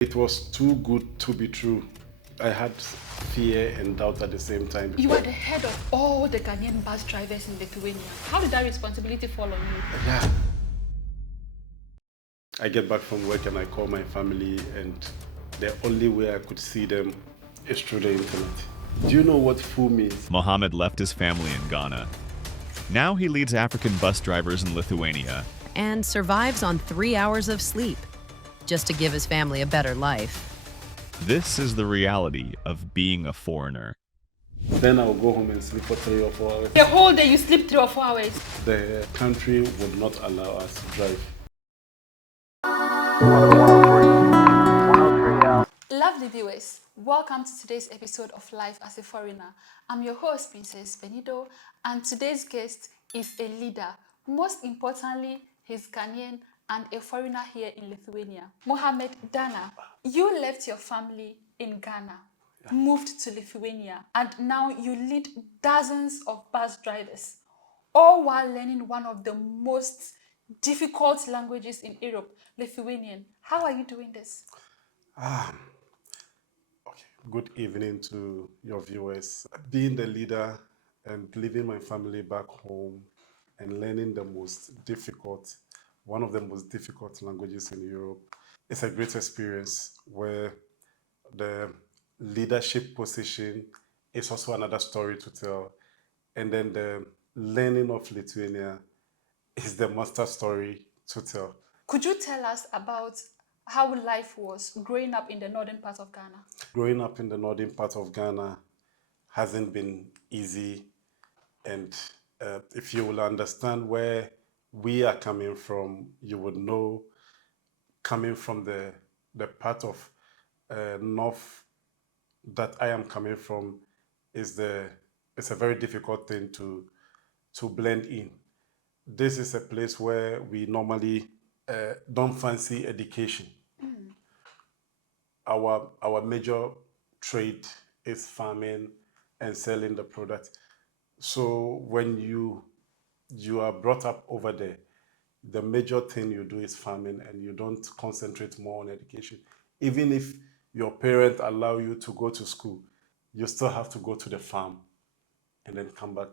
It was too good to be true. I had fear and doubt at the same time. You are the head of all the Ghanaian bus drivers in Lithuania. How did that responsibility fall on you? Yeah. I get back from work and I call my family, and the only way I could see them is through the internet. Do you know what full means? Mohammed left his family in Ghana. Now he leads African bus drivers in Lithuania. And survives on 3 hours of sleep, just to give his family a better life. This is the reality of being a foreigner. Then I'll go home and sleep for 3 or 4 hours. The whole day you sleep 3 or 4 hours. The country would not allow us to drive. Lovely viewers, welcome to today's episode of Life as a Foreigner. I'm your host, Princess Benido, and today's guest is a leader. Most importantly, he's Ghanaian and a foreigner here in Lithuania. Mohammed Danah, you left your family in Ghana, moved to Lithuania, and now you lead dozens of bus drivers, all while learning one of the most difficult languages in Europe, Lithuanian. How are you doing this? Okay. Good evening to your viewers. Being the leader and leaving my family back home and learning one of the most difficult languages in Europe, it's a great experience where the leadership position is also another story to tell. And then the learning of Lithuania is the master story to tell. Could you tell us about how life was growing up in the northern part of Ghana? Growing up in the northern part of Ghana hasn't been easy. And if you will understand where we are coming from, you would know coming from the part of north that I am coming from it's a very difficult thing to blend in. This is a place where we normally don't fancy education. Our major trade is farming and selling the product. So when you are brought up over there, the major thing you do is farming and you don't concentrate more on education. Even if your parents allow you to go to school, you still have to go to the farm and then come back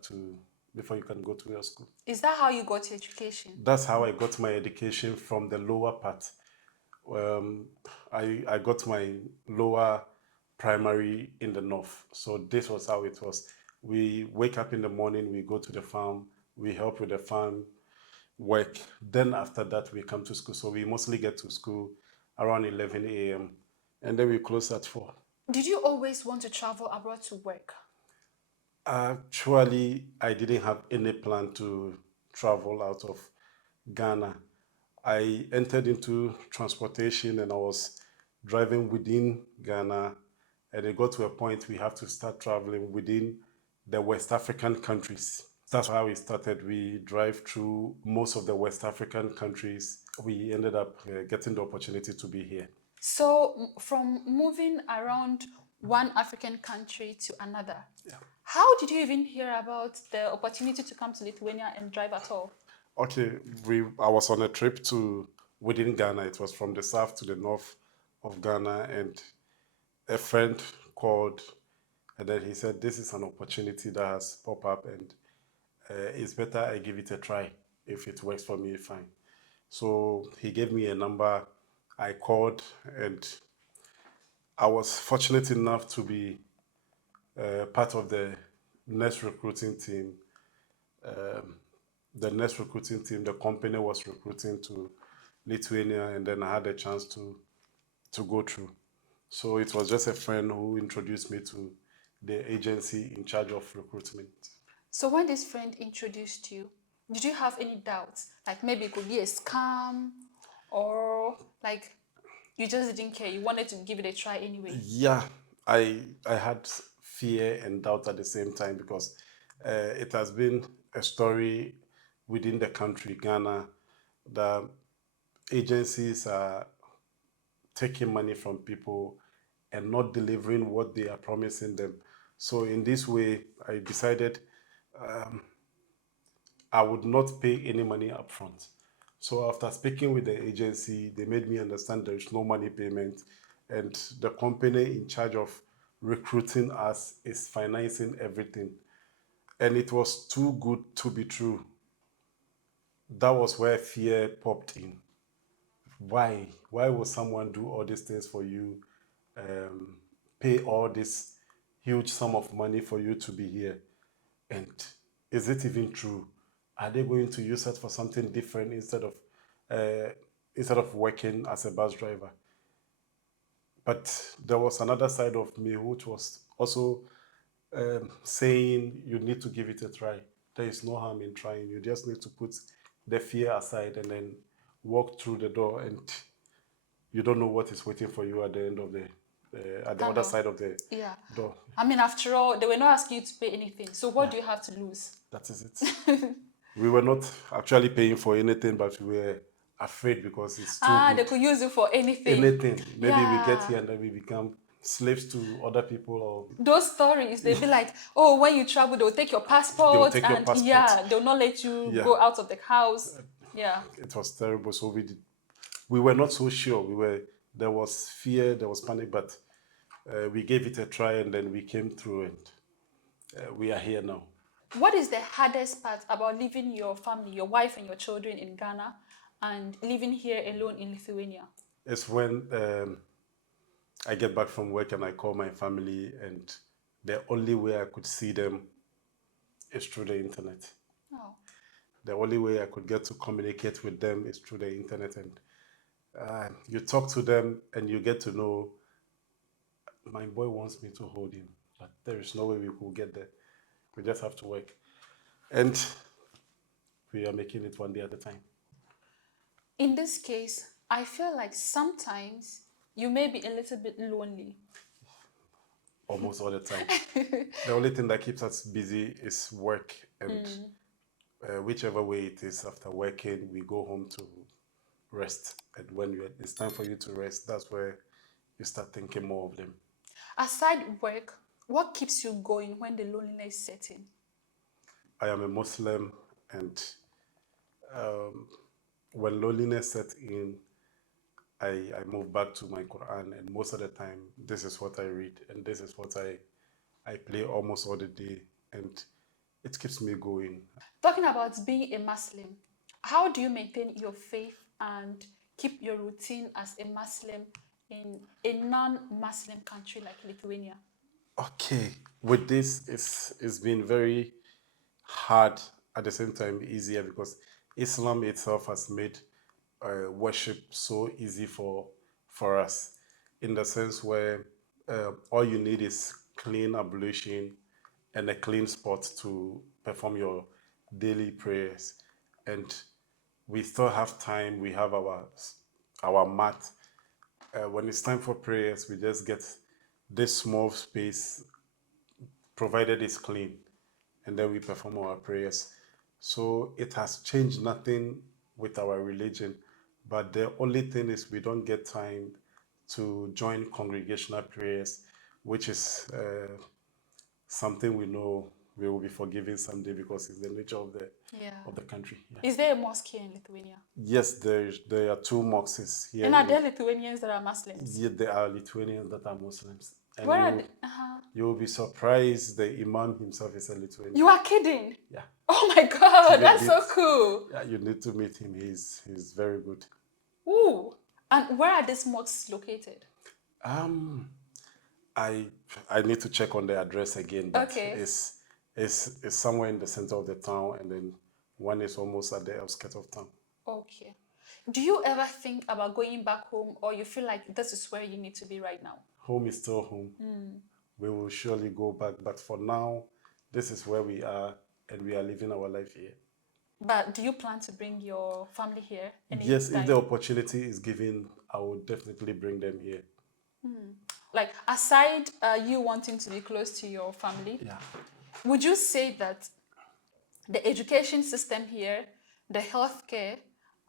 before you can go to your school. Is that how you got your education? That's how I got my education from the lower part. I got my lower primary in the north. So this was how it was. We wake up in the morning, we go to the farm, we help with the farm work. Then after that, we come to school. So we mostly get to school around 11 a.m. and then we close at 4. Did you always want to travel abroad to work? Actually, I didn't have any plan to travel out of Ghana. I entered into transportation and I was driving within Ghana, and it got to a point we have to start traveling within the West African countries. That's how we started. We drive through most of the West African countries. We ended up getting the opportunity to be here. So from moving around one African country to another, how did you even hear about the opportunity to come to Lithuania and drive at all? Okay, I was on a trip within Ghana. It was from the south to the north of Ghana, and a friend called, and then he said, "This is an opportunity that has popped up, and it's better I give it a try. If it works for me, fine." So he gave me a number. I called, and I was fortunate enough to be part of the next recruiting team. The company was recruiting to Lithuania, and then I had a chance to go through. So it was just a friend who introduced me to the agency in charge of recruitment. So when this friend introduced you, did you have any doubts? Like maybe it could be a scam, or like you just didn't care, you wanted to give it a try anyway? Yeah, I had fear and doubt at the same time because it has been a story within the country, Ghana, that agencies are taking money from people and not delivering what they are promising them. So in this way, I decided I would not pay any money upfront. So after speaking with the agency, they made me understand there is no money payment. and the company in charge of recruiting us is financing everything. And it was too good to be true. That was where fear popped in. Why? Why would someone do all these things for you, pay all this huge sum of money for you to be here? And is it even true? Are they going to use it for something different instead of working as a bus driver? But there was another side of me which was also saying you need to give it a try. There is no harm in trying. You just need to put the fear aside and then walk through the door, and you don't know what is waiting for you at the end of the at the other side of the Yeah. door. I mean, after all, they were not asking you to pay anything. So what do you have to lose? That is it. We were not actually paying for anything, but we were afraid because it's too They good. could use it for anything. Anything. Maybe we get Yeah. here and then we become slaves to other people, or Those stories, they'll be like, oh, when you travel, they'll take your passport, take your and passport. yeah, they'll not let you Yeah. go out of the house. Yeah. it was terrible. So we were not so sure. There was fear, there was panic, but we gave it a try and then we came through, and we are here now. What is the hardest part about leaving your family, your wife and your children in Ghana, and living here alone in Lithuania? It's when I get back from work and I call my family, and the only way I could see them is through the internet. Oh. The only way I could get to communicate with them is through the internet, and you talk to them and you get to know, my boy wants me to hold him, but there is no way we could get there. We just have to work, and we are making it one day at a time. In this case, I feel like sometimes you may be a little bit lonely. Almost all the time. The only thing that keeps us busy is work, and whichever way it is, after working, we go home to rest. And when it's time for you to rest, that's where you start thinking more of them. Aside work, what keeps you going when the loneliness sets in? I am a Muslim, and when loneliness sets in, I move back to my Quran, and most of the time, this is what I read, and this is what I play almost all the day, and it keeps me going. Talking about being a Muslim, how do you maintain your faith and keep your routine as a Muslim in a non-Muslim country like Lithuania? Okay, with this, it's been very hard, at the same time easier, because Islam itself has made worship so easy for us, in the sense where all you need is clean ablution and a clean spot to perform your daily prayers, and we still have time. We have our mat. When it's time for prayers, we just get this small space, provided it's clean, and then we perform our prayers. So it has changed nothing with our religion, but the only thing is we don't get time to join congregational prayers, which is something we know we will be forgiven someday, because it's the nature of the country. Yeah. Is there a mosque here in Lithuania? Yes, there are 2 mosques here. And are there Lithuanians that are Muslims? Yeah, there are Lithuanians that are Muslims. And Where are they? you will be surprised, the Imam himself is a Lithuanian. You are kidding? Yeah. Oh my God, that's so cool. Yeah, you need to meet him. He's very good. Ooh. And where are these mosques located? I need to check on the address again, but Okay. it's somewhere in the center of the town, and then one is almost at the outskirts of town. Okay. Do you ever think about going back home, or you feel like this is where you need to be right now? Home is still home. We will surely go back, but for now, this is where we are, and we are living our life here. But do you plan to bring your family here? Yes, anytime? if the opportunity is given, I will definitely bring them here. Like, aside you wanting to be close to your family, Yeah. would you say that the education system here, the healthcare,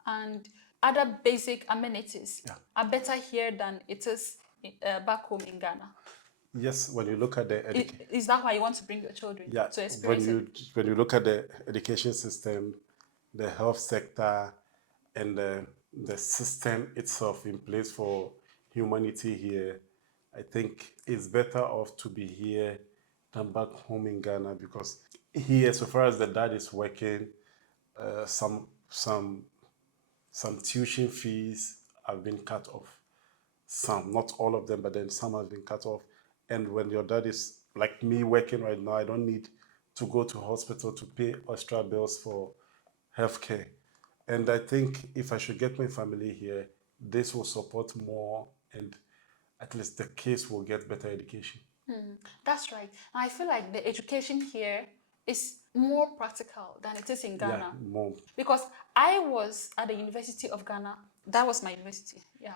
and other basic amenities are better here than it is back home in Ghana? Yes, when you look at the education. Is that why you want to bring your children to experience it? When you look at the education system, the health sector, and the system itself in place for humanity here, I think it's better off to be here than back home in Ghana, because here, so far as the dad is working, some tuition fees have been cut off. Some, not all of them, but then some have been cut off. And when your dad is like me working right now, I don't need to go to hospital to pay extra bills for healthcare. And I think if I should get my family here, this will support more, and at least the kids will get better education. That's right. And I feel like the education here is more practical than it is in Ghana. Yeah, more. Because I was at the University of Ghana. That was my university. Yeah.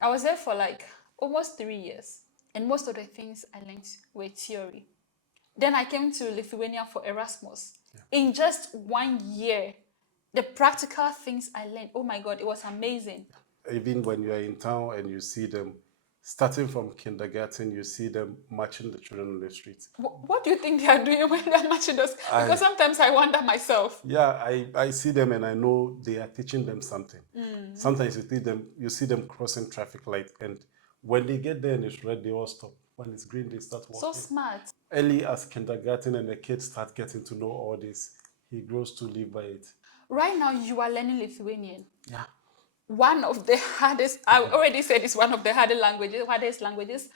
I was there for like almost 3 years. And most of the things I learned were theory. Then I came to Lithuania for Erasmus. In just 1 year, the practical things I learned, oh my God, it was amazing. Even when you are in town and you see them, starting from kindergarten, you see them marching the children on the streets. What do you think they are doing when they're matching us? Because sometimes I wonder myself. Yeah, I see them and I know they are teaching them something. Sometimes you see them crossing traffic light, and when they get there and it's red, they all stop. When it's green, they start walking. So smart. Early as kindergarten, and the kids start getting to know all this, he grows to live by it. Right now, you are learning Lithuanian. Yeah. One of the hardest, I already said it's one of the hardest languages,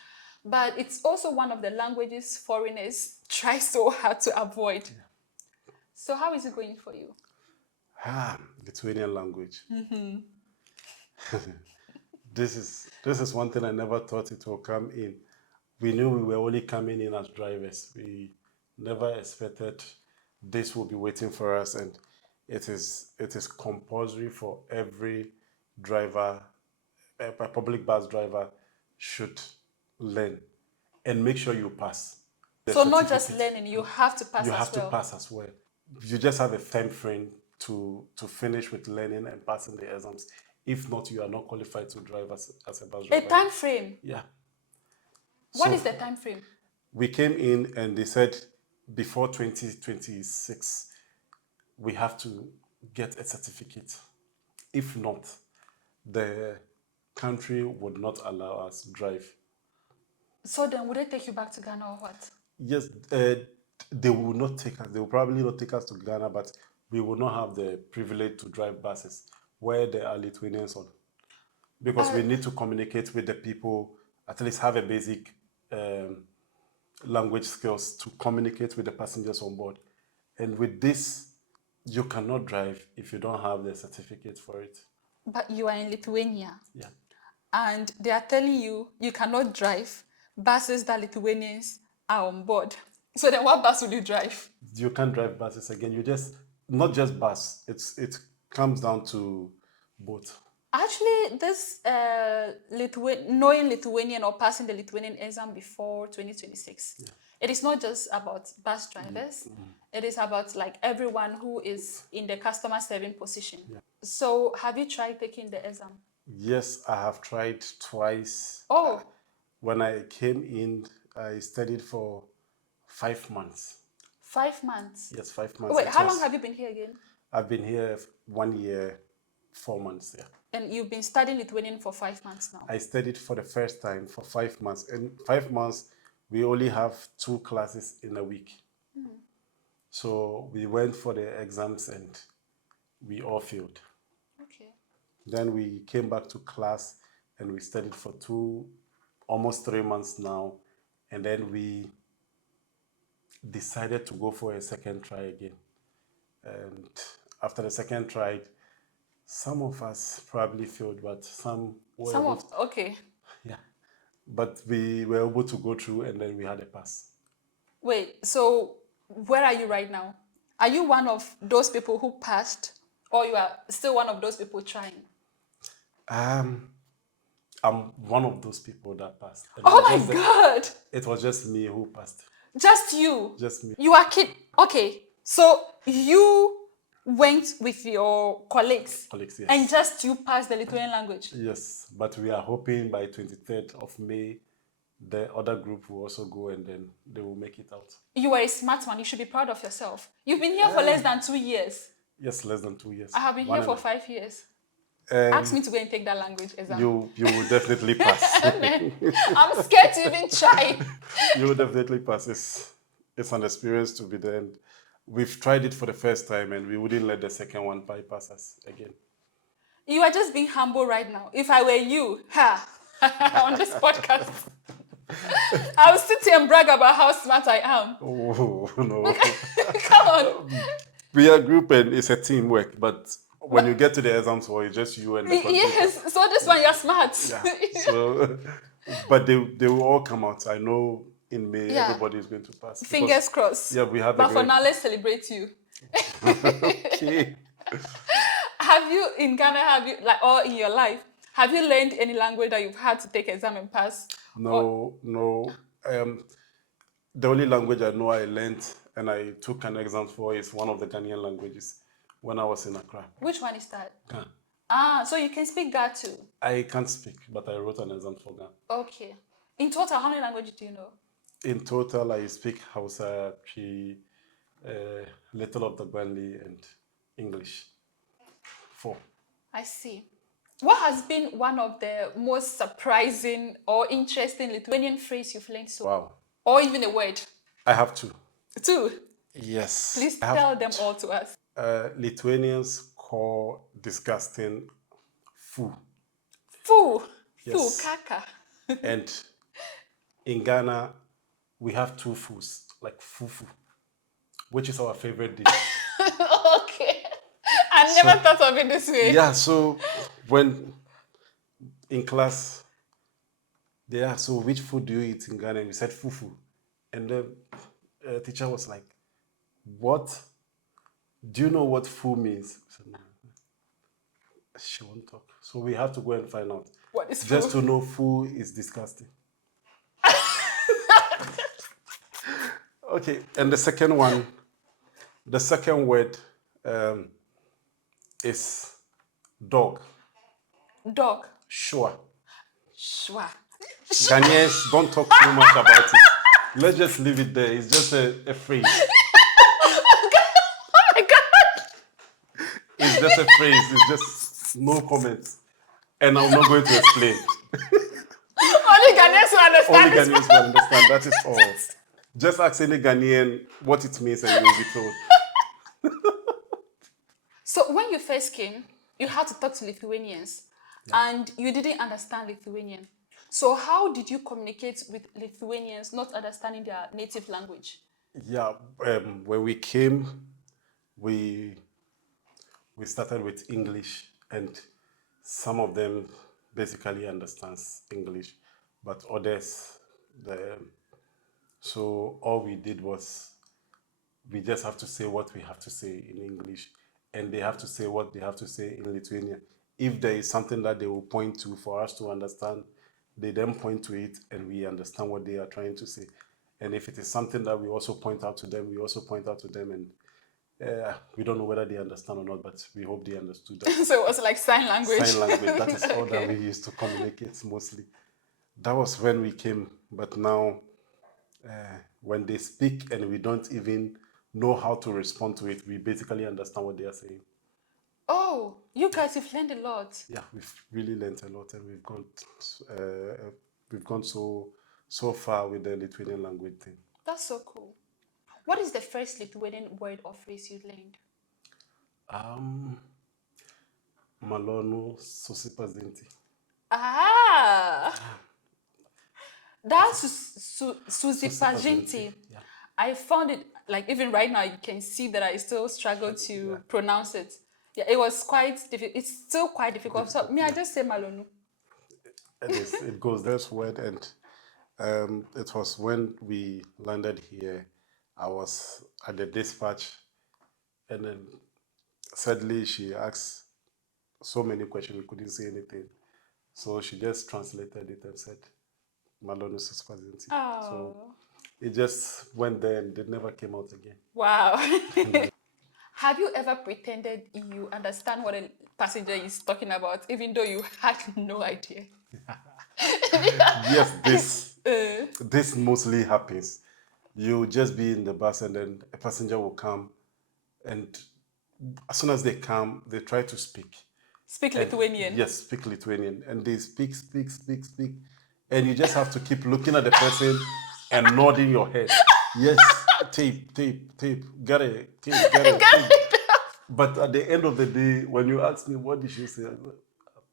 but it's also one of the languages foreigners try so hard to avoid. Yeah. So how is it going for you? Lithuanian language. This is one thing I never thought it would come in. We knew we were only coming in as drivers. We never expected this will be waiting for us, and it is compulsory for every driver, a public bus driver should learn and make sure you pass. So not just learning, you have to pass as well. You have to pass as well. You just have a time frame to finish with learning and passing the exams. If not, you are not qualified to drive as a bus driver. A time frame? Yeah. What is the time frame? We came in and they said before 2026, we have to get a certificate. If not, the country would not allow us to drive. So then would they take you back to Ghana or what? Yes, they will not take us. They will probably not take us to Ghana, but we will not have the privilege to drive buses where there are Lithuanians on. Because we need to communicate with the people, at least have a basic language skills to communicate with the passengers on board. And with this, you cannot drive if you don't have the certificate for it. But you are in Lithuania. Yeah. And they are telling you you cannot drive buses that Lithuanians are on board. So then what bus will you drive? You can't drive buses again. You just, not just bus, it comes down to both. Actually, this knowing Lithuanian or passing the Lithuanian exam before 2026, it is not just about bus drivers. It is about like everyone who is in the customer serving position. Yeah. So have you tried taking the exam? Yes, I have tried twice. Oh. When I came in, I studied for 5 months. 5 months? Yes, 5 months. Wait, how long have you been here again? I've been here 1 year, 4 months, yeah. And you've been studying Lithuanian for 5 months now? I studied for the first time for 5 months. In 5 months, we only have 2 classes in a week. So we went for the exams and we all failed. Okay. Then we came back to class and we studied for almost 3 months now. And then we decided to go for a second try again. And after the second try, some of us probably failed, but some were okay. Yeah. But we were able to go through and then we had a pass. Wait, so where are you right now? Are you one of those people who passed, or you are still one of those people trying? I'm one of those people that passed. Oh my God! It was just me who passed. Just you? Just me. You are okay, so you went with your colleagues, yes. And just you passed the Lithuanian language? Yes, but we are hoping by 23rd of May, the other group will also go and then they will make it out. You are a smart man. You should be proud of yourself. You've been here for less than 2 years. Yes, less than 2 years. I have been here for 5 years. Ask me to go and take that language exam. You will definitely pass. I'm scared to even try. You will definitely pass. It's an experience to be there. And we've tried it for the first time, and we wouldn't let the second one bypass us again. You are just being humble right now. If I were you, on this podcast, I would sit here and brag about how smart I am. Oh, no. Come on. We are a group and it's a teamwork, but when you get to the exams hall, it's just you and the computer. Yes, so this one, you're smart. Yeah. So, but they will all come out. I know in May, Yeah. everybody is going to pass. Fingers crossed. Yeah, we have But a for now, let's celebrate you. Okay. Have you, in Ghana, or in your life, have you learned any language that you've had to take exam and pass? No. The only language I know I learned and I took an exam for is one of the Ghanaian languages when I was in Accra. Which one is that? Ghana. So you can speak that too? I can't speak, but I wrote an exam for Ghana. Okay. In total, how many languages do you know? In total, I speak Hausa, Twi, little of the Bali, and English. 4. I see. What has been one of the most surprising or interesting Lithuanian phrase you've learned so far? Wow. Or even a word? I have 2. 2. Yes. Please I have tell them all to us. Lithuanians call disgusting fu. Fu. Yes. Fu, kaka. And in Ghana, we have 2 fus, like fufu, which is our favorite dish. Okay. I never thought of it this way. Yeah, so when in class, they asked, so which food do you eat in Ghana? And we said fufu. And the teacher was like, what? Do you know what fu means? I said, no. She won't talk. So we have to go and find out. What is fu? Just to know fu is disgusting. Okay, and the second word is dog. Dog. Sure. Shwa. Ghanaians don't talk too much about it. Let's just leave it there. It's just a phrase. Oh my God. It's just a phrase. It's just no comments. And I'm not going to explain. Only Ghanaians will understand. Only Ghanaians will understand. That is all. Just ask any Ghanaian what it means and you'll be told. So when you first came, you had to talk to Lithuanians and you didn't understand Lithuanian. So how did you communicate with Lithuanians not understanding their native language? Yeah, when we came, we started with English, and some of them basically understands English, but others, so all we did was we just have to say what we have to say in English, and they have to say what they have to say in Lithuanian. If there is something that they will point to for us to understand, they then point to it and we understand what they are trying to say. And if it is something that we also point out to them, we also point out to them, and we don't know whether they understand or not, but we hope they understood that. So it was like sign language. Sign language, that is all that we used to communicate mostly. That was when we came, but now when they speak and we don't even know how to respond to it, we basically understand what they are saying. Oh, you guys have learned a lot. Yeah, we've really learned a lot, and we've gone so far with the Lithuanian language thing. That's so cool. What is the first Lithuanian word or phrase you learned? Malonu susipazinti. That's Susipaginti. Yeah. I found it, like even right now, you can see that I still struggle to pronounce it. Yeah, it was quite difficult. It's still quite difficult. So I just say Malonu. It goes this word, and it was when we landed here, I was at the dispatch, and then sadly she asked so many questions, we couldn't say anything. So she just translated it and said, Malonu Suspazinti. Oh. So it just went there and it never came out again. Wow. Have you ever pretended you understand what a passenger is talking about, even though you had no idea? Yes, this mostly happens. You just be in the bus and then a passenger will come, and as soon as they come, they try to speak. Speak And Lithuanian. yes, speak Lithuanian. And they speak. And you just have to keep looking at the person and nodding your head. Yes, tape. Got it, tape, got it, tape. But at the end of the day, when you ask me, what did she say? I go,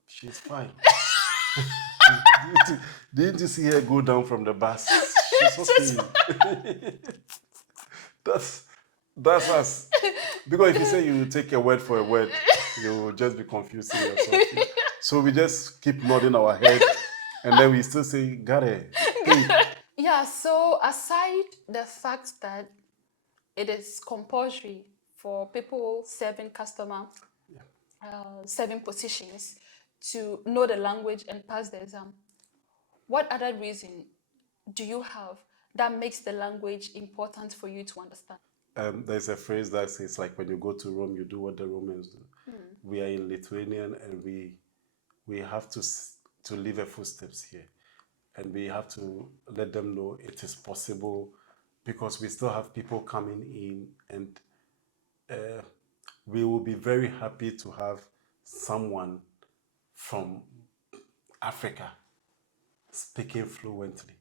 she's fine. Didn't you see her go down from the bus? She's okay. That's us. Because if you say you take a word for a word, you will just be confusing yourself. So we just keep nodding our head, and then we still say, got it. Yeah, so aside the fact that it is compulsory for people serving positions to know the language and pass the exam, what other reason do you have that makes the language important for you to understand? There's a phrase that says, like, when you go to Rome, you do what the Romans do. We are in Lithuanian, and we have to leave a footsteps here, and we have to let them know it is possible, because we still have people coming in, and we will be very happy to have someone from Africa speaking fluently.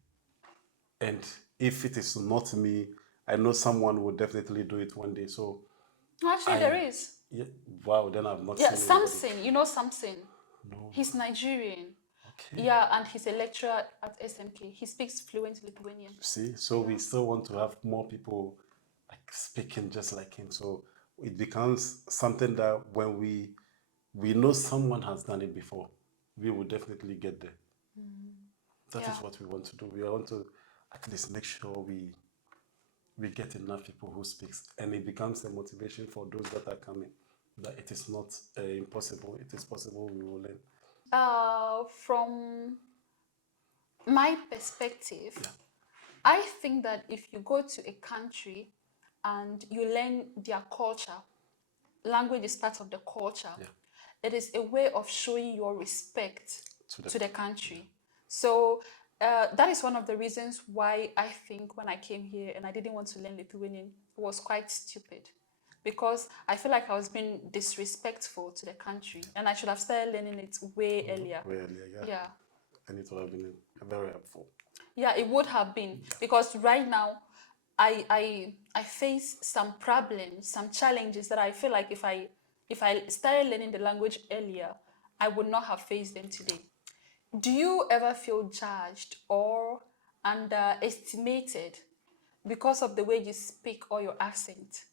And if it is not me, I know someone will definitely do it one day. So Actually, there is. yeah, wow, then I've not Yeah, seen Samson. You know Samson? No. He's Nigerian. Okay. Yeah, and he's a lecturer at SMK. He speaks fluent Lithuanian. See, so we still want to have more people like speaking just like him. So it becomes something that when we know someone has done it before, we will definitely get there. That is what we want to do. We want to at least make sure we get enough people who speaks, and it becomes a motivation for those that are coming, that it is not impossible. It is possible. We will learn. From my perspective, I think that if you go to a country and you learn their culture, language is part of the culture. It is a way of showing your respect to the country. So that is one of the reasons why I think when I came here and I didn't want to learn Lithuanian, it was quite stupid. Because I feel like I was being disrespectful to the country, and I should have started learning it way earlier. Way earlier, yeah. And it would have been very helpful. Yeah, it would have been, because right now I face some problems, some challenges that I feel like if I started learning the language earlier, I would not have faced them today. Do you ever feel judged or underestimated because of the way you speak or your accent?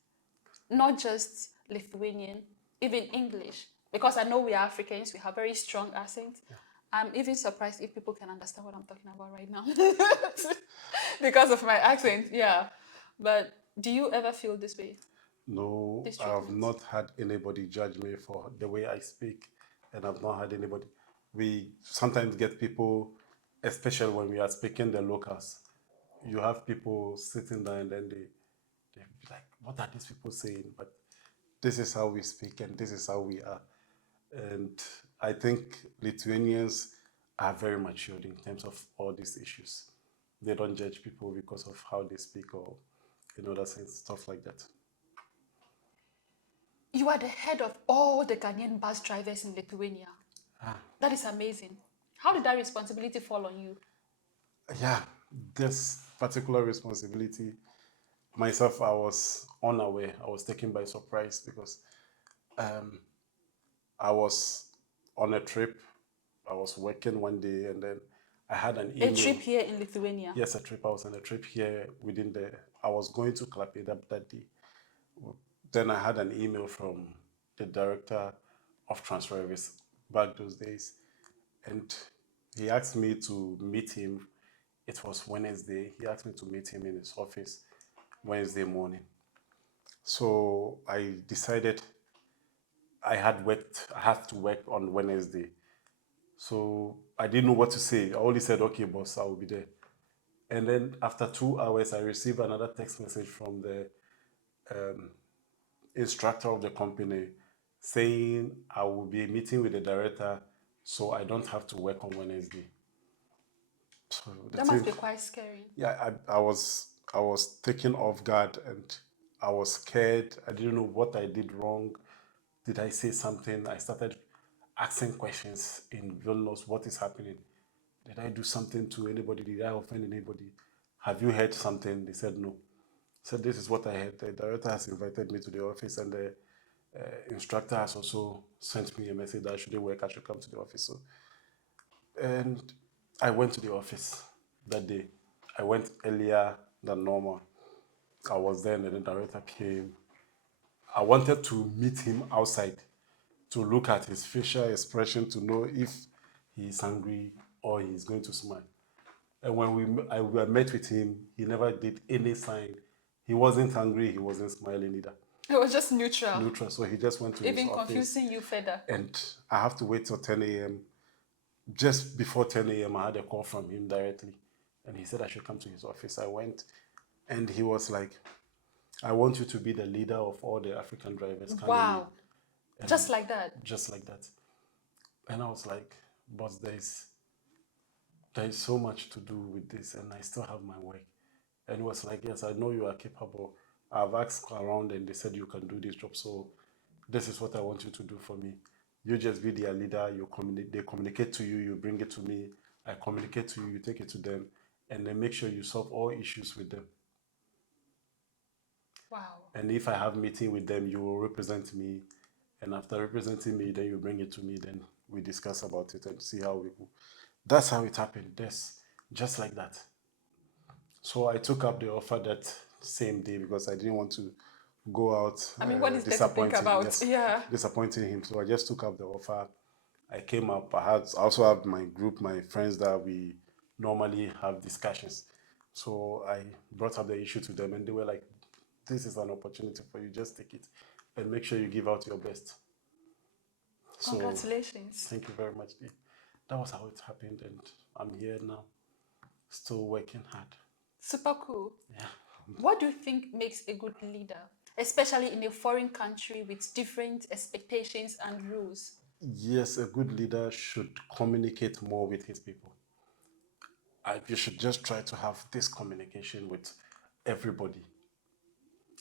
Not just Lithuanian, even English. Because I know we are Africans, we have very strong accents. I'm even surprised if people can understand what I'm talking about right now. Because of my accent, yeah. But do you ever feel this way? No, I've not had anybody judge me for the way I speak, and I've not had anybody. We sometimes get people, especially when we are speaking the locals. You have people sitting there, and then they be like, "What are these people saying?" But this is how we speak, and this is how we are. And I think Lithuanians are very matured in terms of all these issues. They don't judge people because of how they speak or in other sense, stuff like that. You are the head of all the Ghanaian bus drivers in Lithuania. That is amazing. How did that responsibility fall on you? Yeah, this particular responsibility, myself, I was unaware. I was taken by surprise because I was on a trip. I was working one day, and then I had an email. A trip here in Lithuania? Yes, a trip. I was on a trip here I was going to Klaipėda that day. Then I had an email from the director of transfer service back those days, and he asked me to meet him. It was Wednesday. He asked me to meet him in his office Wednesday morning. So I decided I had to work on Wednesday. So I didn't know what to say. I only said, "Okay, boss, I will be there." And then after 2 hours, I received another text message from the instructor of the company saying I will be meeting with the director, so I don't have to work on Wednesday. So that must be quite scary. Yeah, I was taken off guard, and I was scared. I didn't know what I did wrong. Did I say something? asking questions in Vilnius, what is happening? Did I do something to anybody? Did I offend anybody? Have you heard something? They said no. Said this is what I heard. The director has invited me to the office, and the instructor has also sent me a message that I shouldn't work. I should come to the office. So, and I went to the office that day. I went earlier than normal. I was there, and the director came. I wanted to meet him outside to look at his facial expression to know if he's angry or he's going to smile. And when I met with him, he never did any sign. He wasn't angry, he wasn't smiling either. It was just neutral. Neutral. So he just went to Even his office. confusing you further. And I have to wait till 10 a.m. Just before 10 a.m., I had a call from him directly. And he said I should come to his office. I went, and he was like, I want you to be the leader of all the African drivers. Wow. Just like that? Just like that. And I was like, boss, there is so much to do with this, and I still have my work. And he was like, yes, I know you are capable. I've asked around, and they said you can do this job. So this is what I want you to do for me. You just be their leader. They communicate to you. You bring it to me. I communicate to you. You take it to them, and then make sure you solve all issues with them. Wow. And if I have meeting with them, you will represent me. And after representing me, then you bring it to me. Then we discuss about it and see how we go. That's how it happened. Just like that. So I took up the offer that same day because I didn't want to go out. I mean, what is there to think about? Yes, yeah. Disappointing him. So I just took up the offer. I came up. I also have my group, my friends that we normally have discussions. So I brought up the issue to them, and they were like, this is an opportunity for you. Just take it and make sure you give out your best. Congratulations. So, thank you very much. That was how it happened, and I'm here now, still working hard. Super cool. Yeah. What do you think makes a good leader, especially in a foreign country with different expectations and rules? Yes, a good leader should communicate more with his people. You should just try to have this communication with everybody.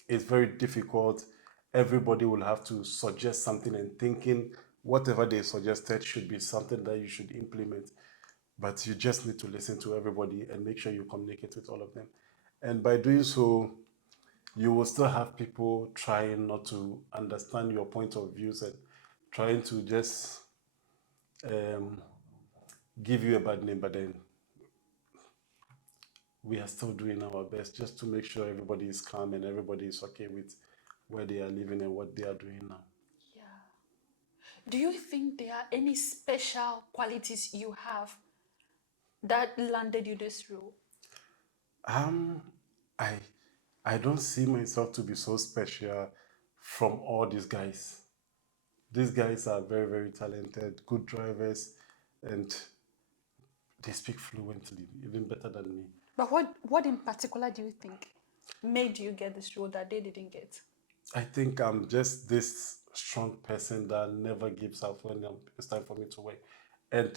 It's very difficult. Everybody will have to suggest something, and thinking whatever they suggested should be something that you should implement. But you just need to listen to everybody and make sure you communicate with all of them. And by doing so, you will still have people trying not to understand your point of views and trying to just give you a bad name. But then we are still doing our best just to make sure everybody is calm and everybody is okay with where they are living and what they are doing now. Yeah. Do you think there are any special qualities you have that landed you this role? I don't see myself to be so special from all these guys. These guys are very, very talented, good drivers, and they speak fluently, even better than me. But what in particular do you think made you get this role that they didn't get? I think I'm just this strong person that never gives up when it's time for me to work. And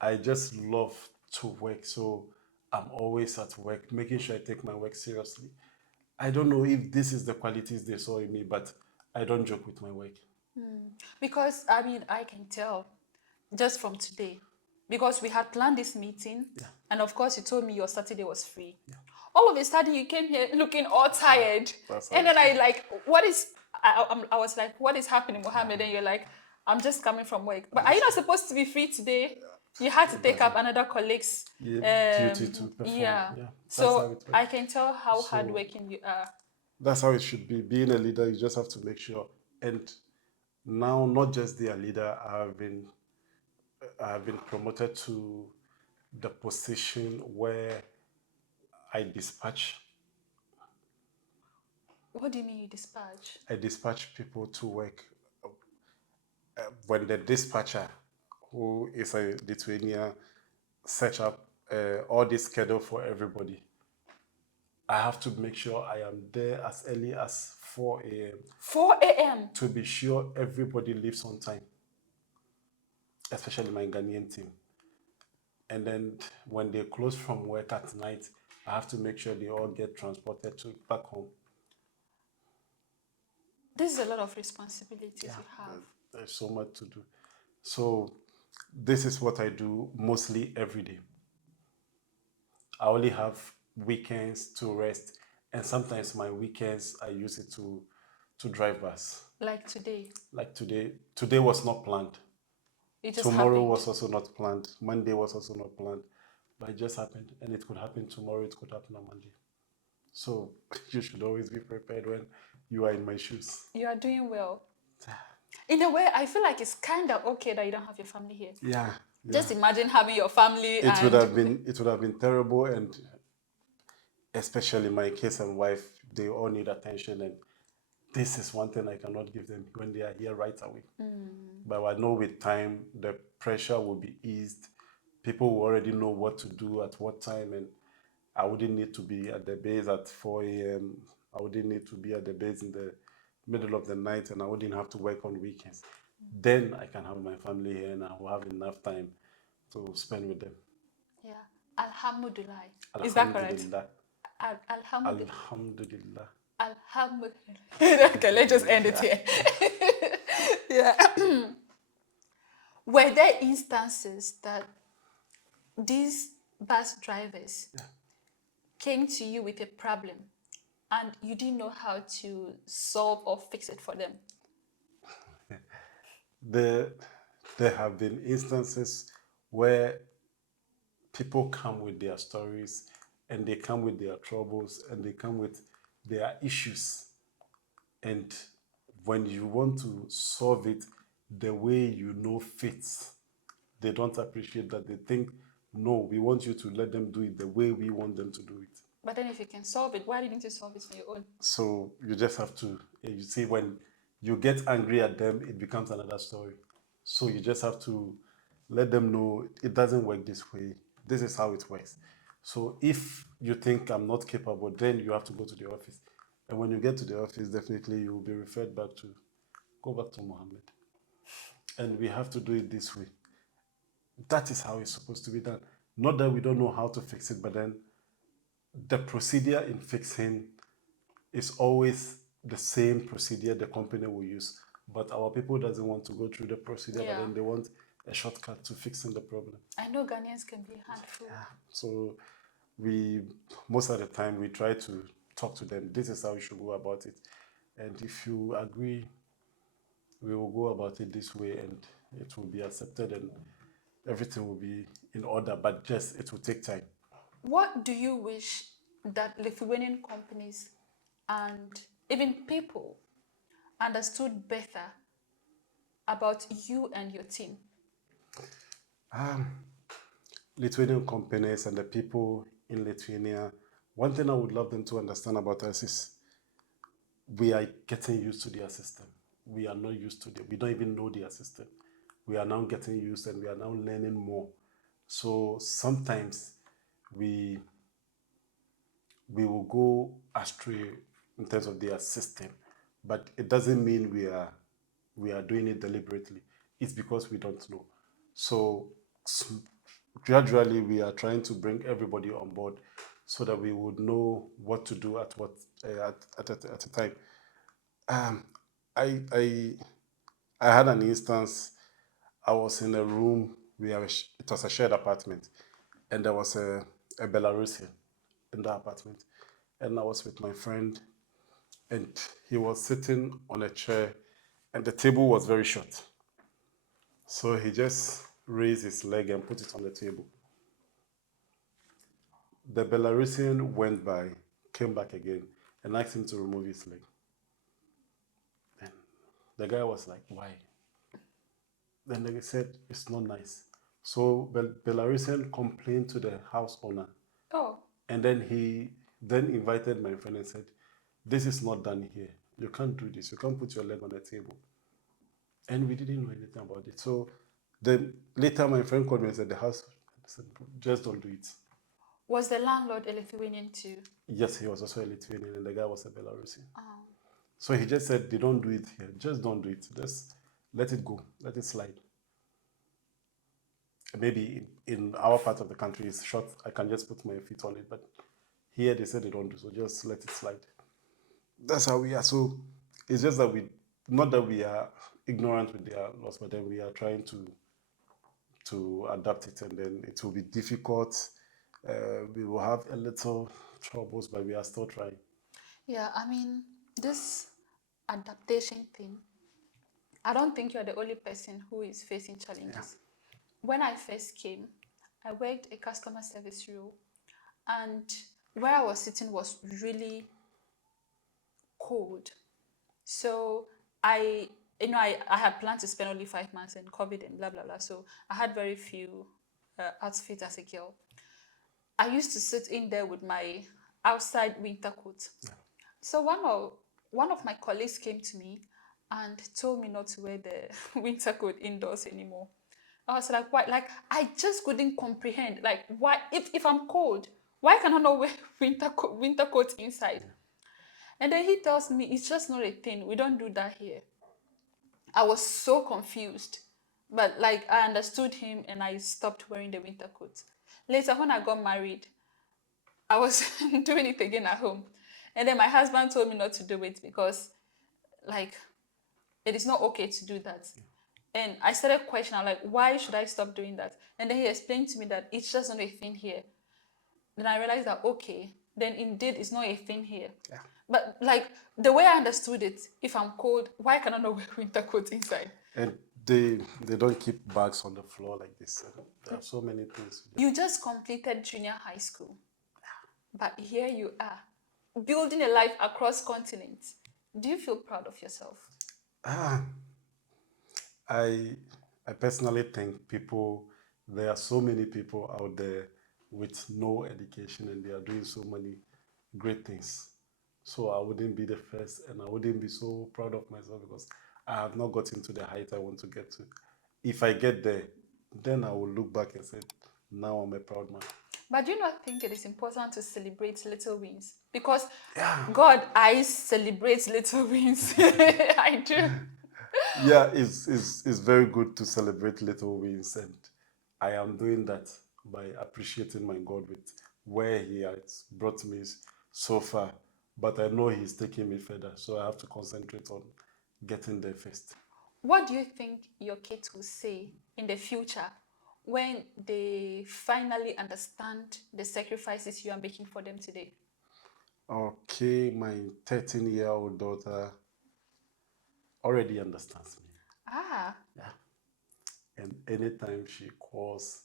I just love to work, so I'm always at work, making sure I take my work seriously. I don't know if this is the qualities they saw in me, but I don't joke with my work. Because, I mean, I can tell just from today, because we had planned this meeting, and of course you told me your Saturday was free. Yeah. All of a sudden you came here looking all tired. And then I was like, what is happening, Mohammed? And you're like, I'm just coming from work. But are you not supposed to be free today? You had to take up another colleague's duty to perform. Yeah. So I can tell how hardworking you are. That's how it should be. Being a leader, you just have to make sure. And now, not just their leader, I have been promoted to the position where I dispatch. What do you mean you dispatch? I dispatch people to work. When the dispatcher, who is a Lithuanian, set up all this schedule for everybody, I have to make sure I am there as early as 4 a.m. 4 a.m. to be sure everybody leaves on time, especially my Ghanaian team. And then when they close from work at night, I have to make sure they all get transported back home. This is a lot of responsibilities you have. There's so much to do. So this is what I do mostly every day. I only have weekends to rest, and sometimes my weekends I use it to drive bus. Like today, Like today was not planned. it just Tomorrow happened. was also not planned. Monday was also not planned, but it just happened, and it could happen tomorrow. It could happen on Monday. So you should always be prepared when you are in my shoes. You are doing well. In a way, I feel like it's kind of okay that you don't have your family here. Yeah. Just imagine having your family It would have been terrible, and especially my kids and wife, they all need attention, and this is one thing I cannot give them when they are here right away. But I know with time the pressure will be eased. People will already know what to do at what time, and I wouldn't need to be at the base at 4 a.m. I wouldn't need to be at the base in the middle of the night, and I wouldn't have to work on weekends. Then I can have my family here, and I will have enough time to spend with them. Yeah. Alhamdulillah. Is that correct? Alhamdulillah. Alhamdulillah. Alhamdulillah. Alhamdulillah. Okay, let's just end it here. Yeah. Were there instances that these bus drivers came to you with a problem and you didn't know how to solve or fix it for them? There have been instances where people come with their stories, and they come with their troubles, and they come with their issues. And when you want to solve it the way you know fits, they don't appreciate that. They think, no, we want you to let them do it the way we want them to do it. But then if you can solve it, why didn't you solve it on your own? So you just have to, you see, when you get angry at them, it becomes another story. So you just have to let them know it doesn't work this way. This is how it works. So if you think I'm not capable, then you have to go to the office. And when you get to the office, definitely you will be referred back to, go back to Mohammed. And we have to do it this way. That is how it's supposed to be done. Not that we don't know how to fix it, but then the procedure in fixing is always the same procedure the company will use. But our people doesn't want to go through the procedure, but then they want a shortcut to fixing the problem. I know Ghanaians can be a handful. So most of the time we try to talk to them. This is how you should go about it. And if you agree, we will go about it this way, and it will be accepted, and everything will be in order, but just it will take time. What do you wish that Lithuanian companies and even people understood better about you and your team? Lithuanian companies and the people in Lithuania, one thing I would love them to understand about us is we are getting used to their system. We are not used to it. We don't even know their system. We are now getting used, and we are now learning more. So sometimes we will go astray in terms of their system, but it doesn't mean we are doing it deliberately. It's because we don't know. So gradually we are trying to bring everybody on board so that we would know what to do at a time. I had an instance. I was in a room. It was a shared apartment, and there was a Belarusian in the apartment, and I was with my friend, and he was sitting on a chair, and the table was very short. So he just raised his leg and put it on the table. The Belarusian went by, came back again, and asked him to remove his leg. And the guy was like, why? Then they said, it's not nice. So Belarusian complained to the house owner. Oh. And then he then invited my friend and said, this is not done here. You can't do this. You can't put your leg on the table. And we didn't know anything about it. So then later my friend called me and said, the house said, just don't do it. Was the landlord a Lithuanian too? Yes, he was also a Lithuanian, and the guy was a Belarusian. So he just said, they don't do it here. Just don't do it. Just let it go. Let it slide. Maybe in our part of the country it's short. I can just put my feet on it. But here they said they don't do, so just let it slide. That's how we are. So it's just that not that we are ignorant with their laws, but then we are trying to adapt it, and then it will be difficult. We will have a little troubles, but we are still trying. Yeah, I mean, this adaptation thing, I don't think you're the only person who is facing challenges. When I first came, I worked a customer service role, and where I was sitting was really cold. So I, I had planned to spend only 5 months in COVID and blah blah blah. So I had very few outfits as a girl. I used to sit in there with my outside winter coat. So one of my colleagues came to me and told me not to wear the winter coat indoors anymore. I was like, why? Like, I just couldn't comprehend. Like, why? If I'm cold, why can I not wear winter coat inside? And then he tells me it's just not a thing. We don't do that here. I was so confused. But like I understood him and I stopped wearing the winter coat. Later, when I got married, I was doing it again at home. And then my husband told me not to do it because like it is not okay to do that. And I started questioning, I'm like, why should I stop doing that? And then he explained to me that it's just not a thing here. Then I realized that okay, then indeed it's not a thing here. Yeah. But like the way I understood it, if I'm cold, why can I not wear winter coat inside? And they don't keep bags on the floor like this. There are so many things. You just completed junior high school, but here you are, building a life across continents. Do you feel proud of yourself? Ah, I personally think there are so many people out there with no education and they are doing so many great things. So I wouldn't be the first and I wouldn't be so proud of myself because I have not gotten to the height I want to get to. If I get there, then I will look back and say, now I'm a proud man. But do you not think it is important to celebrate little wins? Because Yeah. God, I celebrate little wins. I do. Yeah, it's very good to celebrate little wins, and I am doing that by appreciating my God with where He has brought me so far. But I know He's taking me further, so I have to concentrate on getting there first. What do you think your kids will say in the future when they finally understand the sacrifices you are making for them today? Okay, my 13-year-old daughter already understands me. Ah, Yeah. And anytime she calls,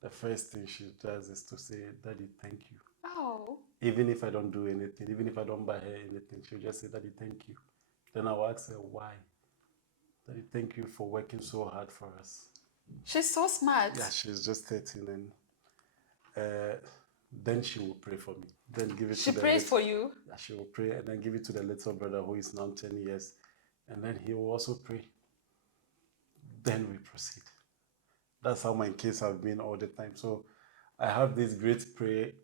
the first thing she does is to say, Daddy, thank you. oh, Even if I don't do anything, even if I don't buy her anything, she'll just say, Daddy, thank you. Then I'll ask her, why? Daddy, thank you for working so hard for us. she's so smart. Yeah, she's just 13 and then she will pray for me. Then give it She to the prays for you. Yeah, she will pray and then give it to the little brother who is now 10 years. And then he will also pray. Then we proceed. That's how my kids have been all the time. So I have these great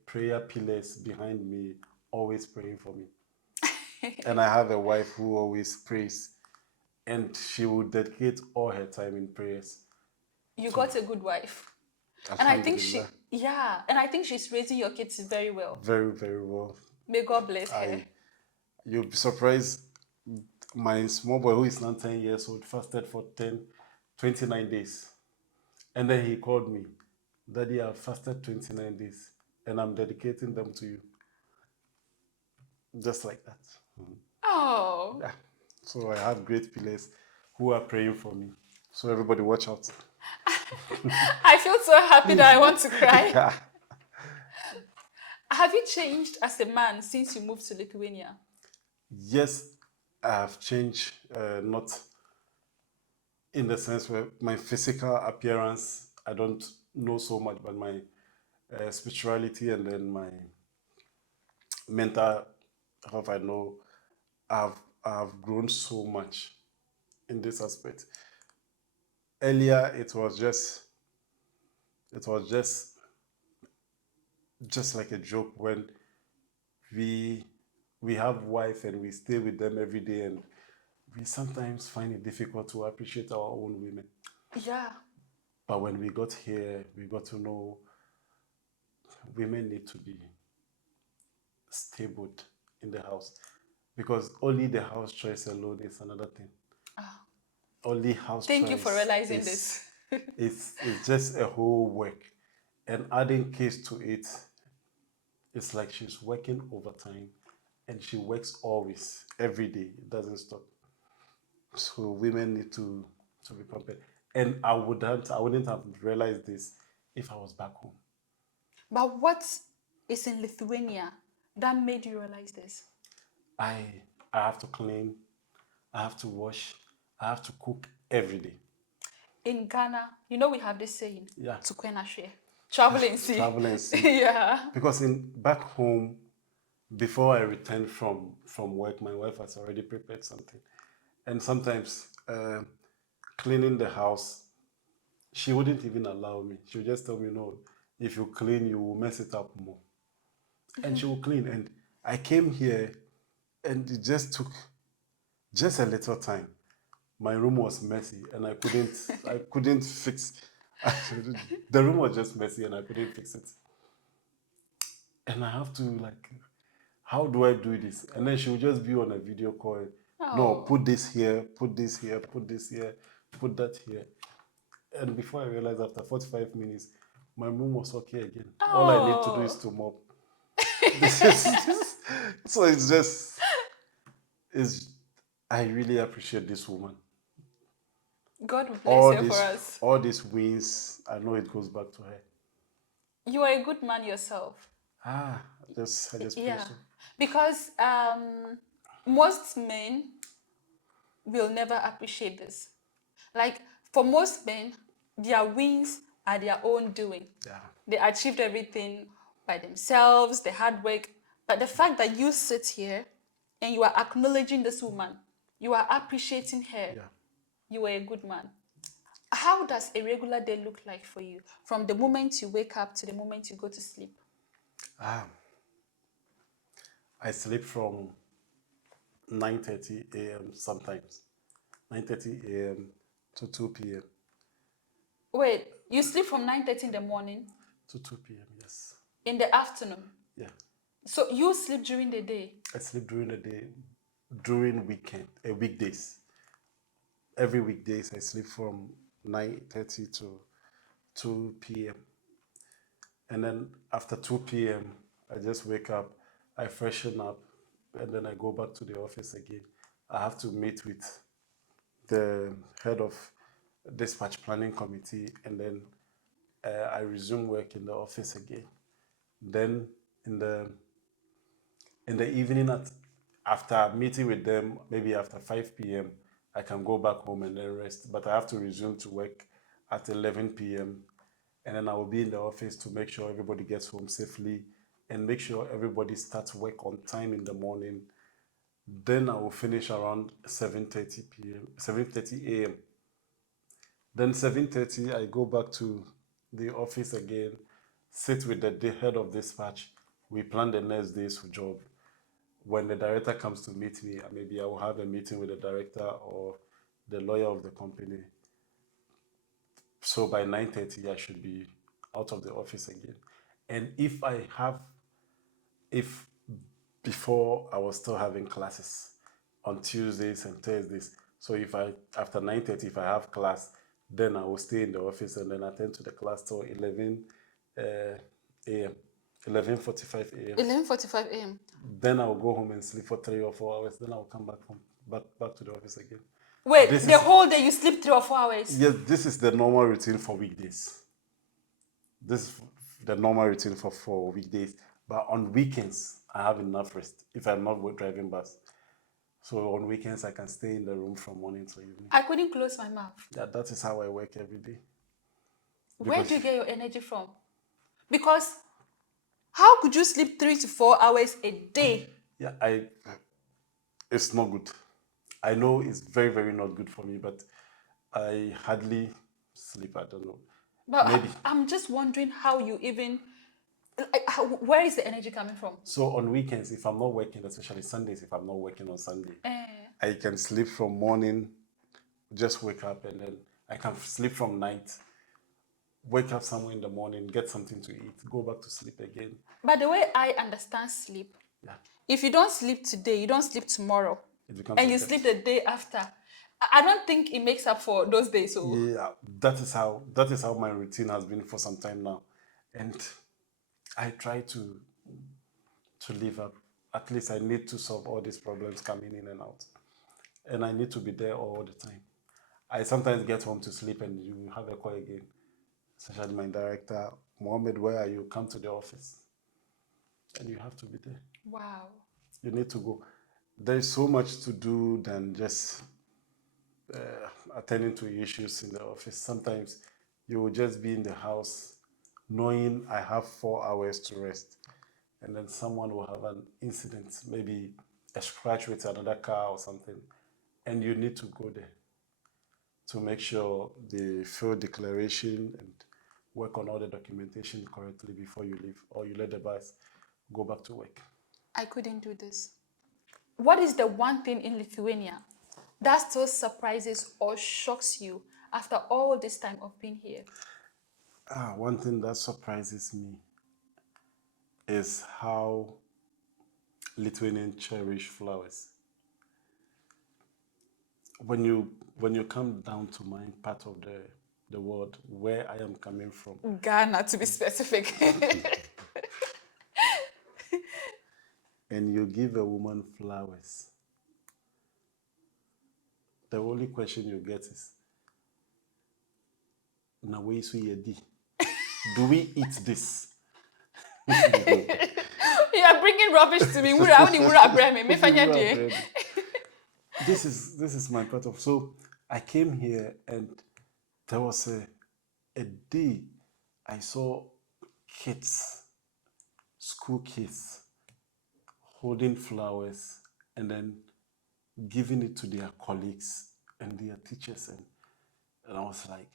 prayer pillars behind me, always praying for me. And I have a wife who always prays, and she will dedicate all her time in prayers. You got a good wife. And I think Alhamdulillah. and I think she's raising your kids very well. Very, very well. May God bless her. You'll be surprised. My small boy, who is now 10 years old, fasted for 29 days. And then he called me, Daddy, I've fasted 29 days and I'm dedicating them to you. Just like that. Oh, Yeah. So I have great pillars who are praying for me. So everybody watch out. I feel so happy that I want to cry. Yeah. Have you changed as a man since you moved to Lithuania? Yes, I have changed, not in the sense where my physical appearance, I don't know so much, but my spirituality and then my mental health, I know I've grown so much in this aspect. Earlier, it was just like a joke when we have wife and we stay with them every day, and we sometimes find it difficult to appreciate our own women. Yeah. But when we got here, we got to know women need to be stable in the house, because only the house choice alone is another thing. only house Thank you for chores realizing is, this. it's just a whole work. And adding kids to it, it's like she's working overtime and she works always, every day. It doesn't stop. So women need to be prepared. And I wouldn't have realized this if I was back home. But what is in Lithuania that made you realize this? I I have to clean, I have to wash, I have to cook every day. In Ghana, you know we have this saying, Yeah. to kwena share. Travel and see. Travel and see. Yeah. Because in back home, before I returned from work, my wife has already prepared something. And sometimes cleaning the house, she wouldn't even allow me. She would just tell me, no, if you clean, you will mess it up more. And she will clean. And I came here and it just took just a little time. My room was messy and I couldn't fix the room was just messy and I couldn't fix it. And I have to like, how do I do this? And then she would just be on a video call. No, put this here, put this here, put this here, put that here. And before I realized, after 45 minutes, my room was okay again. All I need to do is to mop. So it's just, I really appreciate this woman. God will bless her for us. All these wins, I know it goes back to her. You are a good man yourself. I just feel Yeah. so. Because most men will never appreciate this. Like, for most men, their wins are their own doing. Yeah. They achieved everything by themselves, the hard work. But the fact that you sit here and you are acknowledging this woman, you are appreciating her, Yeah. you are a good man. How does a regular day look like for you? From the moment you wake up to the moment you go to sleep? I sleep from 9:30 a.m. sometimes. 9:30 a.m. to 2 p.m. Wait, you sleep from 9:30 in the morning? To 2 p.m., yes. In the afternoon? Yeah. So you sleep during the day? I sleep during the day, during weekdays. Every weekdays I sleep from 9:30 to 2 p.m. And then after 2 p.m., I just wake up, I freshen up, and then I go back to the office again. I have to meet with the head of dispatch planning committee, and then I resume work in the office again. Then in the evening, after meeting with them, maybe after 5 p.m., I can go back home and then rest. But I have to resume to work at 11 p.m. And then I will be in the office to make sure everybody gets home safely and make sure everybody starts work on time in the morning. Then I will finish around 7:30 p.m., 7:30 a.m. Then 7:30, I go back to the office again, sit with the head of dispatch. We plan the next day's job. When the director comes to meet me, maybe I will have a meeting with the director or the lawyer of the company. So by 9:30, I should be out of the office again. And if before I was still having classes on Tuesdays and Thursdays, so after 9:30, if I have class, then I will stay in the office and then attend to the class till 11 a.m., 11:45 a.m. 11:45 a.m. Then I will go home and sleep for 3 or 4 hours. Then I will come back to the office again. Wait, the whole day you sleep 3 or 4 hours? Yes, this is the normal routine for weekdays. This is the normal routine for weekdays. But on weekends, I have enough rest if I'm not driving bus. So on weekends, I can stay in the room from morning to evening. I couldn't close my mouth. Yeah, that is how I work every day. Where do you get your energy from? Because how could you sleep 3 to 4 hours a day? Yeah, it's not good. I know it's very, very not good for me, but I hardly sleep. I don't know. But Maybe. I'm just wondering how you even, where is the energy coming from? So on weekends, if I'm not working, especially Sundays, if I'm not working on Sunday, I can sleep from morning, just wake up, and then I can sleep from night, wake up somewhere in the morning, get something to eat, go back to sleep again. But the way I understand sleep, if you don't sleep today, you don't sleep tomorrow, and you sleep the day after. I don't think it makes up for those days. So Yeah, that is how my routine has been for some time now, and I try to live up. At least I need to solve all these problems coming in and out, and I need to be there all the time. I sometimes get home to sleep, and you have a call again, especially my director, Mohammed, where are you? Come to the office, and you have to be there. wow. You need to go. There's so much to do than just attending to issues in the office. Sometimes you will just be in the house knowing I have 4 hours to rest, and then someone will have an incident, maybe a scratch with another car or something, and you need to go there to make sure they fill declaration and work on all the documentation correctly before you leave, or you let the bus go back to work. I couldn't do this. What is the one thing in Lithuania that still surprises or shocks you after all this time of being here? One thing that surprises me is how Lithuanians cherish flowers. When you come down to my part of the world where I am coming from, Ghana, to be specific. and you give a woman flowers, the only question you get is, "Na wei so yedi? Do we eat this?" You are bringing rubbish to me. Wura, only wura breme, me fanya die. This is my part of. So I came here and there was a day I saw kids, school kids, holding flowers and then giving it to their colleagues and their teachers, and I was like,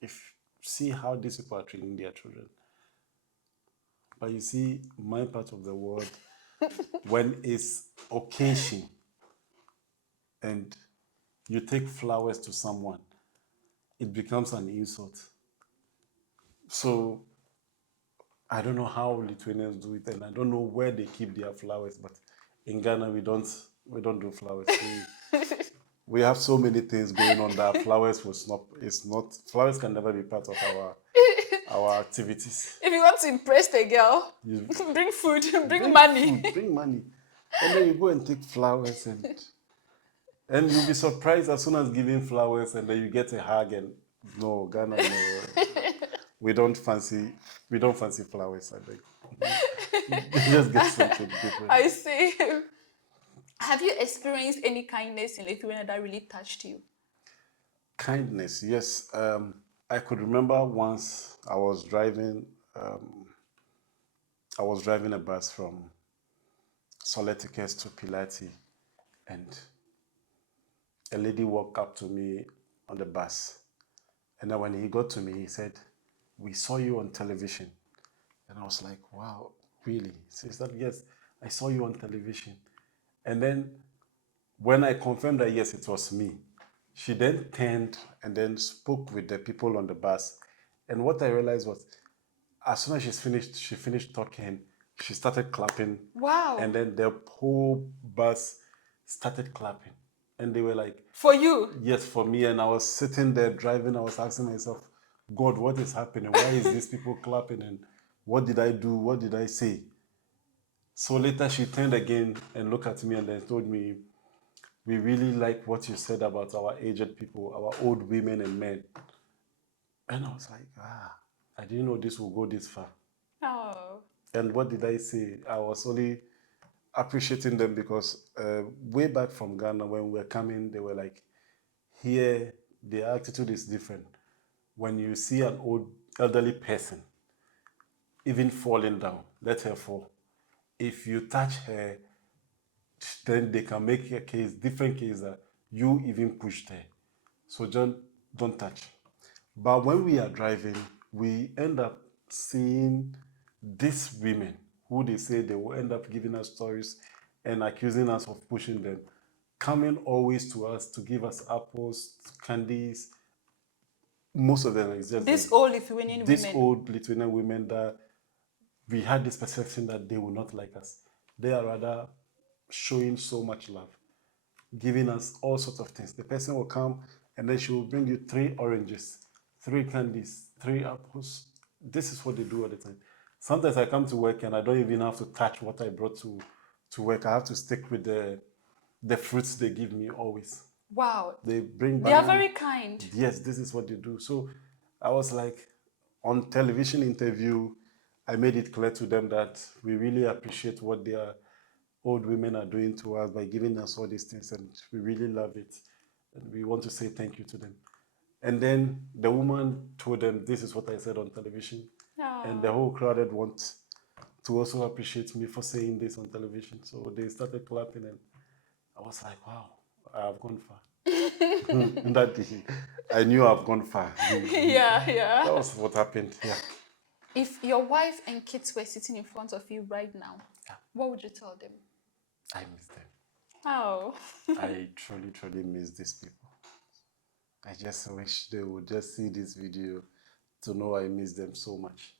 if see how these people are treating their children. But you see, my part of the world, when it's occasion and you take flowers to someone, it becomes an insult. So I don't know how Lithuanians do it, and I don't know where they keep their flowers. But in Ghana, we don't do flowers. We have so many things going on that flowers was not. It's not flowers can never be part of our activities. If you want to impress the girl, You bring food, bring money. food, bring money, and then you go and take flowers and you'll be surprised as soon as giving flowers and then you get a hug and no, Ghana, no. We don't fancy flowers, I think. Just get something different. I see. Have you experienced any kindness in Lithuania that really touched you? Kindness, yes. I could remember once I was driving a bus from Soletikes to Pilati, and a lady walked up to me on the bus. And then when he got to me, he said, "We saw you on television." And I was like, "Wow, really?" So he said, "Yes, I saw you on television." And then when I confirmed that, yes, it was me, she then turned and then spoke with the people on the bus. And what I realized was, as soon as she finished talking, she started clapping. Wow. And then the whole bus started clapping. And they were like, For you? yes, for me. And I was sitting there driving. I was asking myself, God, what is happening? Why is these people clapping? And what did I do? What did I say? So later she turned again and looked at me and then told me, "We really like what you said about our aged people, our old women and men." And I was like, I didn't know this would go this far. Oh. And what did I say? I was only appreciating them because way back from Ghana, when we were coming, they were like, here, the attitude is different. When you see an old elderly person, even falling down, let her fall. If you touch her, then they can make a case, different case that you even pushed her. So don't touch. But when we are driving, we end up seeing these women who they say they will end up giving us stories and accusing us of pushing them, coming always to us to give us apples, candies. Most of them is just These old Lithuanian these women. old Lithuanian women that we had this perception that they will not like us. They are rather showing so much love. giving us all sorts of things. The person will come and then she will bring you 3 oranges, 3 candies, 3 apples. This is what they do all the time. Sometimes I come to work and I don't even have to touch what I brought to work. I have to stick with the fruits they give me always. Wow. They bring They are banana. very kind. Yes, this is what they do. So I was like, on television interview, I made it clear to them that we really appreciate what their old women are doing to us by giving us all these things, and we really love it. And we want to say thank you to them. And then the woman told them, this is what I said on television. And the whole crowd had want to also appreciate me for saying this on television. So they started clapping, and I was like, wow, I've gone far. That day, I knew I've gone far. Yeah. That was what happened. Yeah. If your wife and kids were sitting in front of you right now, what would you tell them? I miss them. Oh. I truly, truly miss these people. I just wish they would just see this video to know I miss them so much.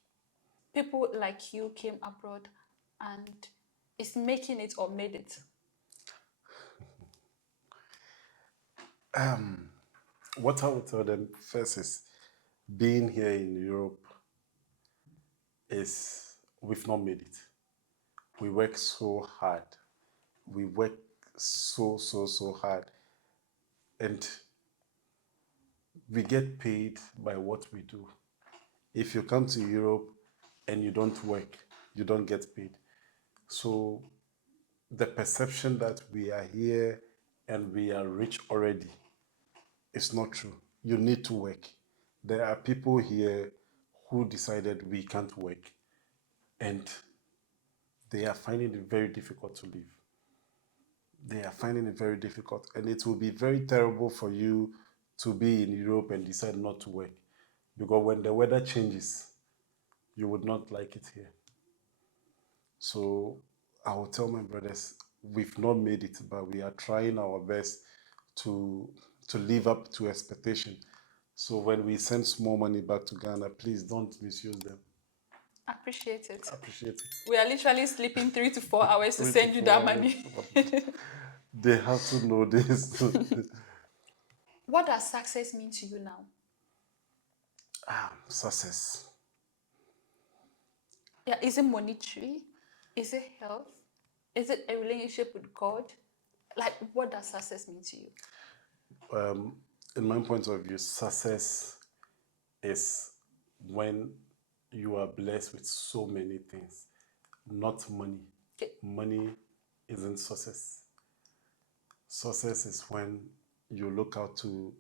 People like you came abroad and is making it or made it. What I would tell them first is being here in Europe is we've not made it. We work so hard. We work so hard. And we get paid by what we do. If you come to Europe and you don't work, you don't get paid. So the perception that we are here and we are rich already is not true. You need to work. There are people here who decided we can't work and they are finding it very difficult to live. They are finding it very difficult, and it will be very terrible for you to be in Europe and decide not to work, because when the weather changes, you would not like it here. So I will tell my brothers, we've not made it, but we are trying our best to live up to expectation. So when we send small money back to Ghana, please don't misuse them. Appreciate it. Appreciate it. We are literally sleeping 3 to 4 hours to 3 to send you 4 that hours. money. They have to know this. What does success mean to you now? Success. Yeah, is it monetary? Is it health? Is it a relationship with God? Like, what does success mean to you? In my point of view, success is when you are blessed with so many things, not money. Okay. Money isn't success. Success is when you look out to,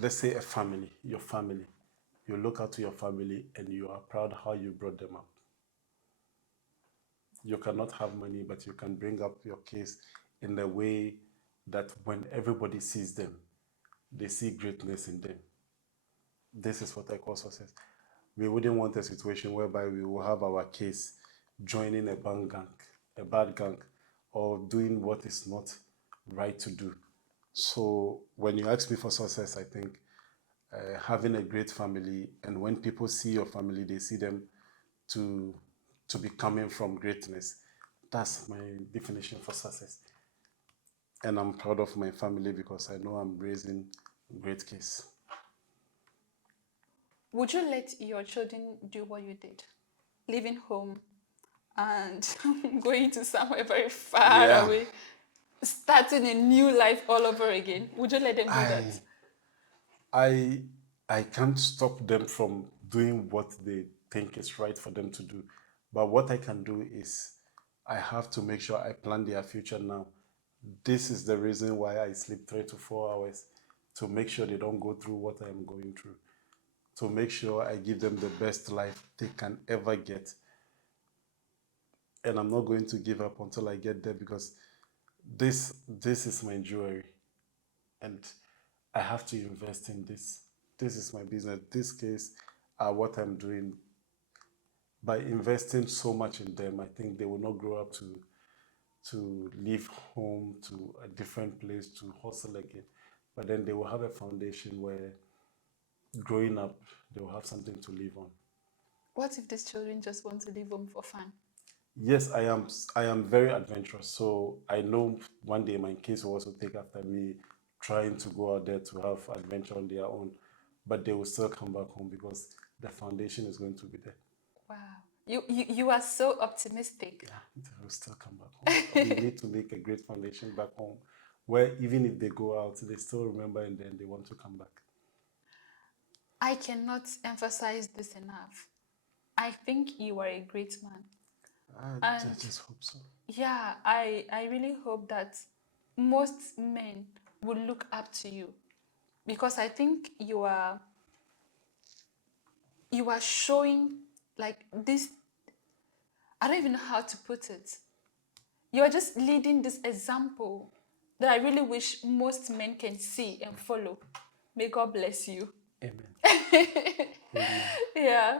let's say, a family, your family. You look out to your family and you are proud how you brought them up. You cannot have money, but you can bring up your kids in a way that when everybody sees them, they see greatness in them. This is what I call success. We wouldn't want a situation whereby we will have our kids joining a bad gang, or doing what is not right to do. So when you ask me for success, I think having a great family, and when people see your family, they see them to be coming from greatness. That's my definition for success. And I'm proud of my family because I know I'm raising great kids. Would you let your children do what you did? Leaving home and going to somewhere very far away, starting a new life all over again? Would you let them do that? I can't stop them from doing what they think is right for them to do. But what I can do is I have to make sure I plan their future now. This is the reason why I sleep 3 to 4 hours, to make sure they don't go through what I am going through, to make sure I give them the best life they can ever get. And I'm not going to give up until I get there, because this is my jewelry and I have to invest in this. This is my business. This case are what I'm doing. By investing so much in them, I think they will not grow up to leave home to a different place to hustle again. But then they will have a foundation where growing up, they will have something to live on. What if these children just want to leave home for fun? Yes, I am. I am very adventurous. So I know one day my kids will also take after me, trying to go out there to have adventure on their own. But they will still come back home because the foundation is going to be there. Wow. You are so optimistic. Yeah, they will still come back home. We need to make a great foundation back home, where even if they go out, they still remember and then they want to come back. I cannot emphasize this enough. I think you are a great man. I And just hope so. yeah, I really hope that most men will look up to you, because I think you are showing like this. I don't even know how to put it. You are just leading this example that I really wish most men can see and follow. May God bless you. Amen. Yeah.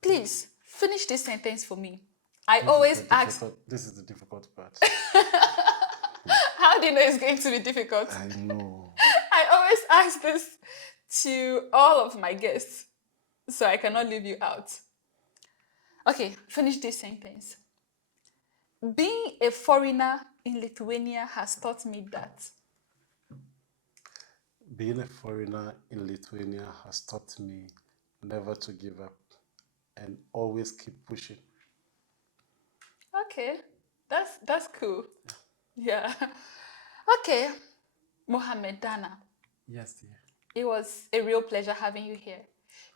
Please finish this sentence for me. I This always is the ask, difficult. This is the difficult part. how do you know it's going to be difficult? I know. I always ask this to all of my guests, so I cannot leave you out. Okay, finish this sentence. Being a foreigner in Lithuania has taught me that. Being a foreigner in Lithuania has taught me never to give up and always keep pushing. Okay, that's cool. Yeah. Okay, Mohammed Danah, Yes, dear. it was a real pleasure having you here.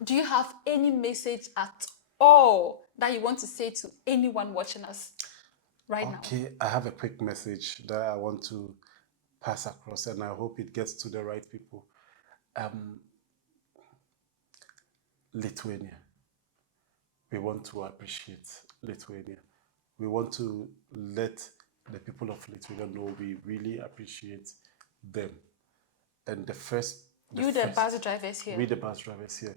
Do you have any message at all that you want to say to anyone watching us right now? Okay, I have a quick message that I want to pass across, and I hope it gets to the right people. Lithuania. We want to appreciate Lithuania. We want to let the people of Lithuania know we really appreciate them. And the first, You, the bus drivers here. we the bus drivers here,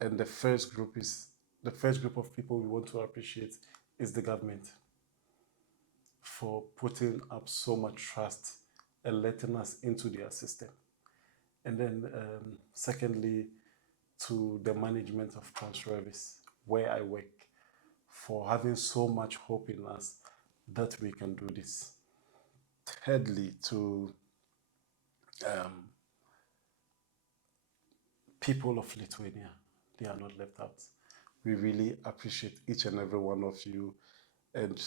and the first group of people we want to appreciate is the government for putting up so much trust and letting us into their system. And then, secondly, to the management of Trans where I work, for having so much hope in us that we can do this. Thirdly, to people of Lithuania, they are not left out. We really appreciate each and every one of you. And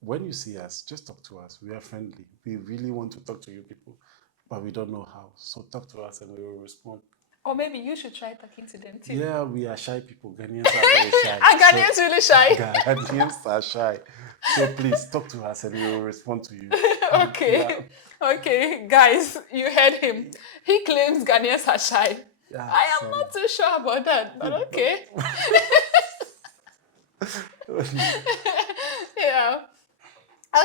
when you see us, just talk to us. We are friendly. We really want to talk to you people, but we don't know how. So talk to us and we will respond. Or maybe you should try talking to them too. Yeah, we are shy people. Ghanaians are very shy. Are Ghanaians really shy? Ghanaians are shy. So please talk to us and we will respond to you. Okay. Okay, guys, you heard him. He claims Ghanaians are shy. Yeah, I am not too sure about that, but okay. Yeah.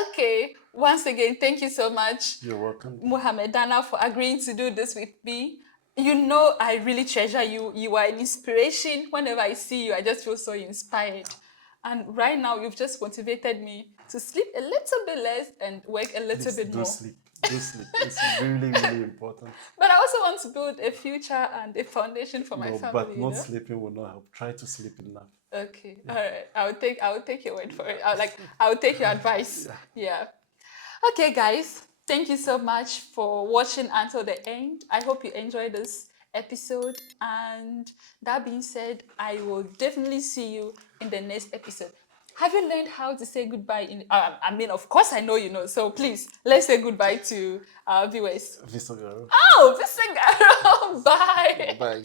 Okay. Once again, thank you so much, You're welcome. Mohammed Danah, for agreeing to do this with me. You know, I really treasure you. You are an inspiration. Whenever I see you, I just feel so inspired. And right now, you've just motivated me to sleep a little bit less and work a little bit Do more. sleep. Do sleep. It's really, really important. But I also want to build a future and a foundation for my No, family. but you not know? sleeping will not help. Try to sleep enough. Okay, all right. I will take your word for it. I will take your advice. Yeah. Okay, guys. Thank you so much for watching until the end. I hope you enjoyed this episode. And that being said, I will definitely see you in the next episode. Have you learned how to say goodbye? I mean, of course I know you know. So please, let's say goodbye to our viewers. Visogaro. Oh, Visagaro. Bye. Bye.